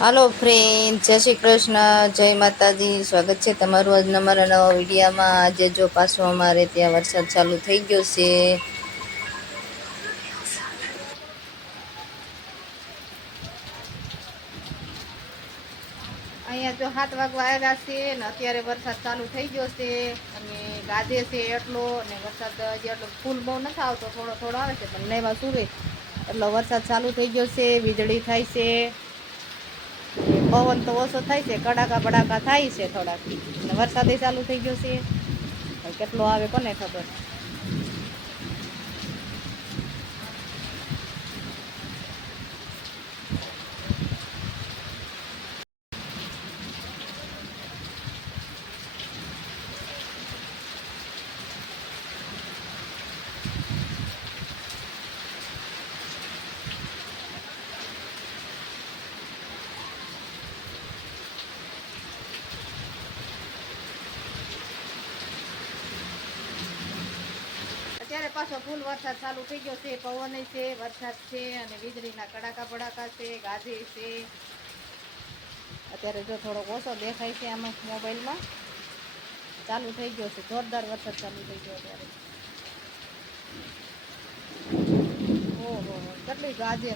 હાલો friend, જય શ્રી કૃષ્ણ, જય માતાજી. સ્વાગત છે તમારું આજના મારા નવા વિડીયામાં. આજે જો પાછો અમારે ત્યાં વરસાદ ચાલુ થઈ ગયો છે. અહીંયા જો 7 વાગવા આવ્યા છે ને અત્યારે વરસાદ ચાલુ થઈ ગયો છે અને ગાજે છે એટલો. અને વરસાદ હજી એટલો ફૂલ બહુ નથી આવતો, થોડો થોડો આવે છે પણ લેવા સુવે એટલો વરસાદ ચાલુ થઈ ગયો છે. વીજળી થાય છે, પવન તો ઓછો થાય છે, કડાકા બડાકા થાય છે થોડાક, અને વરસાદ ચાલુ થઈ ગયો છે. કેટલો આવે કોને ખબર. અત્યારે પાછો ફૂલ વરસાદ ચાલુ થઈ ગયો છે. પવન છે, વરસાદ છે અને વીજળીના કડાકા ભડાકા છે, ગાજે છે. અત્યારે જો થોડોક ઓછો દેખાય છે આમાં મોબાઈલમાં. ચાલુ થઈ ગયો છે, જોરદાર વરસાદ ચાલુ થઈ ગયો અત્યારે. ઓહો, કેટલી ગાજે.